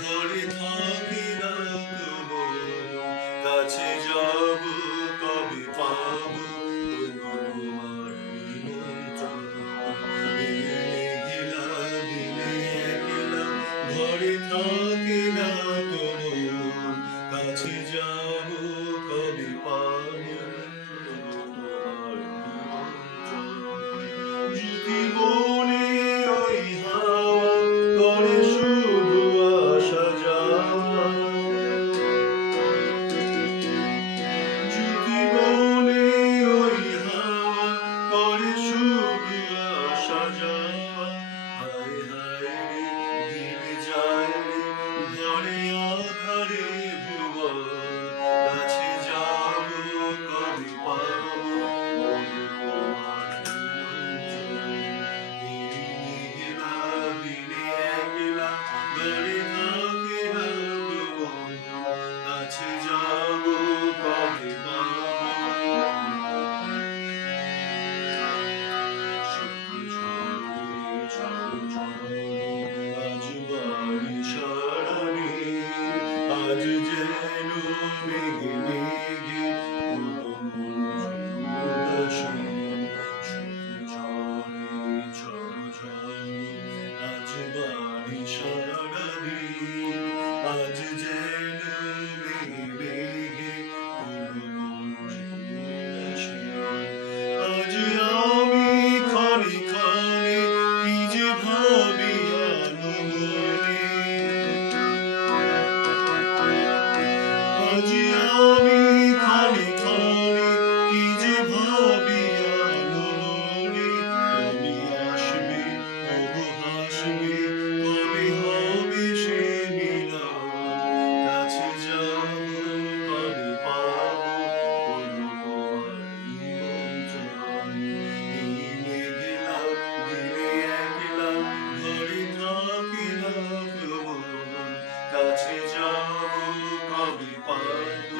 ঘরে থাকি না তবু কাছে যাব কবে পাবো ওগো তোমার নিমন্ত্রণ এই মেঘলা দিনে একলা ঘরে থাকি না তবু কাছে যাব কবে পাবো ওগো তোমার নিমন্ত্রণ জীবনে ওই হাওয়া করে শুধু আসা যাওয়া জীবনে ওই হাওয়া করে শুধু আসা যাওয়া হায় হায় রে দিন যায় রে ঘরে আধারে ভুবন কাছে যাব কবে পাবো ওগো তোমার নিমন্ত্রণ এই মেঘলা দিনে একলা ঘরে থাকে না ভুবন কাছে যাব কবে পাবো শুধু ঝড়ে ঝড় ঝড় আজ বাড়ি সারা নেই আজ যেন মেঘে মেঘে হলো মন উদাসীন শুধু ঝড়ে ঝড় ঝড় আজ বাড়ি সারা নেই আজ যেন মেঘে মেঘে হলো মন উদাসীন আজ আমি ক্ষণে ক্ষণে কি যে ভাবি আনমনে আজ আমি ক্ষণে ক্ষণে কি যে ভাবি আনমনে তুমি আসবে ওগো হাসবে কবে হবে সে মিলন কাছে যাব কবে পাবো ওগো তোমার নিমন্ত্রণ এই মেঘলা দিনে একলা ঘরে থাকি না প্রভু কাছে যাব কবে পাবো